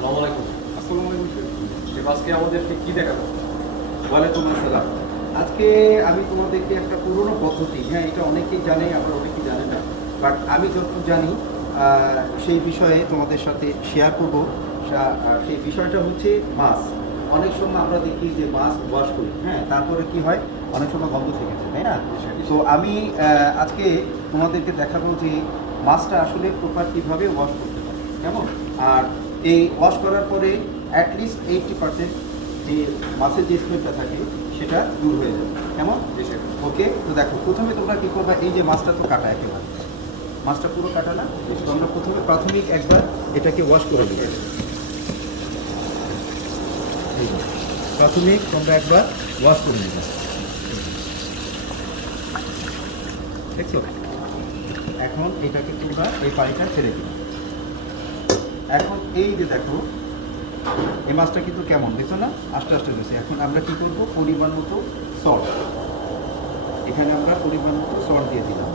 আসসালামু আলাইকুম। আসসালামু আলাইকুম। আজকে আমাদেরকে কি দেখাবো? ওয়ালাইকুম আসসালাম। আজকে আমি তোমাদেরকে একটা পুরনো পদ্ধতি, হ্যাঁ এটা অনেকেই জানে, আবার অনেকেই জানে না, বাট আমি যতটুকু জানি সেই বিষয়ে তোমাদের সাথে শেয়ার করব। সেই বিষয়টা হচ্ছে মাছ। অনেক সময় আমরা দেখি যে মাছ ওয়াশ করি, হ্যাঁ তারপরে কি হয়, অনেক সময় গন্ধ থেকে যায়, তাই না? তো আমি আজকে তোমাদেরকে দেখাবো যে মাছটা আসলে প্রপার কীভাবে ওয়াশ করতে পারে, কেমন? আর এই ওয়াশ করার পরে অ্যাটলিস্ট 80% যে মাছের যে স্মেলটা থাকে সেটা দূর হয়ে যাবে, কেমন? ওকে, তো দেখো প্রথমে তোমরা কী করবা, এই যে মাছটা তো কাটা, একেবারে মাছটা পুরো কাটা না, তোমরা প্রথমে প্রাথমিক একবার এটাকে ওয়াশ করে দেবে। প্রাথমিক তোমরা একবার ওয়াশ করে নেবে, দেখছো? এখন এটাকে তোমরা এই পানিটা ছেড়ে দিবে। এখন এই যে দেখো এই মাছটা কিন্তু কেমন দেখছো না, আস্তে আস্তে গেছে। এখন আমরা কি করব, পরিমাণ মতো সল্ট, এখানে আমরা পরিমাণ মতো সল্ট দিয়ে দিলাম।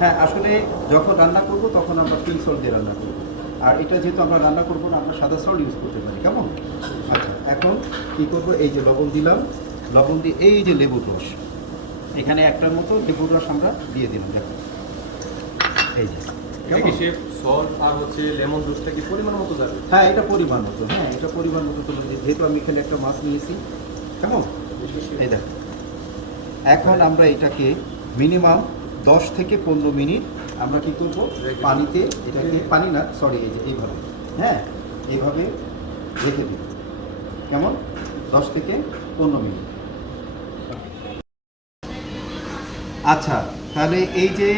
হ্যাঁ আসলে যখন রান্না করব তখন আমরা পিঙ্ক সল্ট দিয়ে রান্না করব, আর এটা যেহেতু আমরা রান্না করব না, আমরা সাদা সল্ট ইউজ করতে পারি, কেমন? আচ্ছা, এখন কি করব, এই যে লবণ দিলাম, লবণ দিয়ে এই যে লেবুর রস, এখানে একটার মতো লেবুর রস আমরা দিয়ে দিলাম, দেখো এই যে সল্ট আর হচ্ছে লেমন জুসটা কি পরিমাণ মতো যাবে? হ্যাঁ এটা পরিমাণ মতো, হ্যাঁ এটা পরিমাণ মতো তোমরা যেহেতু আমি এখানে একটা মাছ নিয়েছি, কেমন? এই দেখো এখন আমরা এটাকে মিনিমাম 10 থেকে 15 মিনিট আমরা কি করব, পানিতে এটাকে, পানি না সরি, এই যে এইভাবে, হ্যাঁ এইভাবে রেখে দিই, কেমন? 10 থেকে 15 মিনিট। আচ্ছা, তাহলে এই যে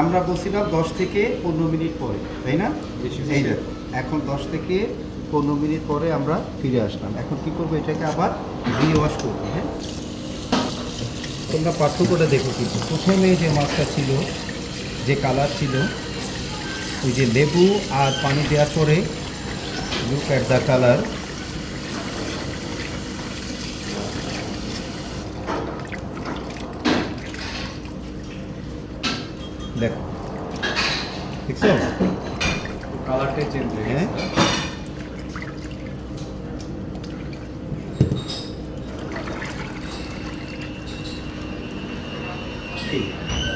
আমরা বলছিলাম 10 থেকে 15 মিনিট পরে, তাই না? এই দেখো এখন 10 থেকে 15 মিনিট পরে আমরা ফিরে আসলাম। এখন কি করবো, এটাকে আবার রিওয়াশ করবো। হ্যাঁ তোমরা পার্থক্যটা দেখো, কিন্তু প্রথমে যে মাছটা ছিল, যে কালার ছিল, ওই যে লেবু আর পানি দেওয়ার পরে, লুক অ্যাট দ্য কালার, দেখো দেখছো কালারটাই চেঞ্জ হয়ে হ্যাঁ গেছে।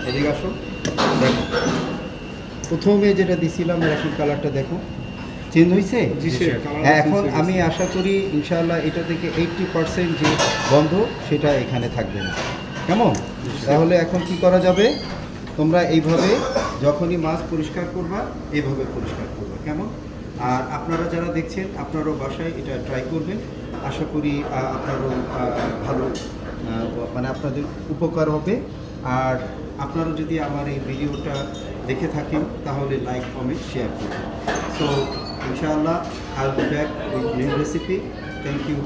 এদিকে আসো, দেখো প্রথমে যেটা দিছিলাম এখন কালারটা দেখো চেঞ্জ হয়েছে। হ্যাঁ এখন আমি আশা করি ইনশাআল্লাহ এটা থেকে 80% যে গন্ধ সেটা এখানে থাকবে না, কেমন? তাহলে এখন কি করা যাবে, তোমরা এইভাবে যখনই মাছ পরিষ্কার করবা এইভাবে পরিষ্কার করবা, কেমন? আর আপনারা যারা দেখছেন আপনারাও বাসায় এটা ট্রাই করবেন, আশা করি আপনারও ভালো মানে আপনাদের উপকার হবে। আর আপনারা যদি আমার এই ভিডিওটা দেখে থাকেন তাহলে লাইক কমেন্ট শেয়ার করবেন। সো ইনশাআল্লাহ I will be back with new recipe. Thank you.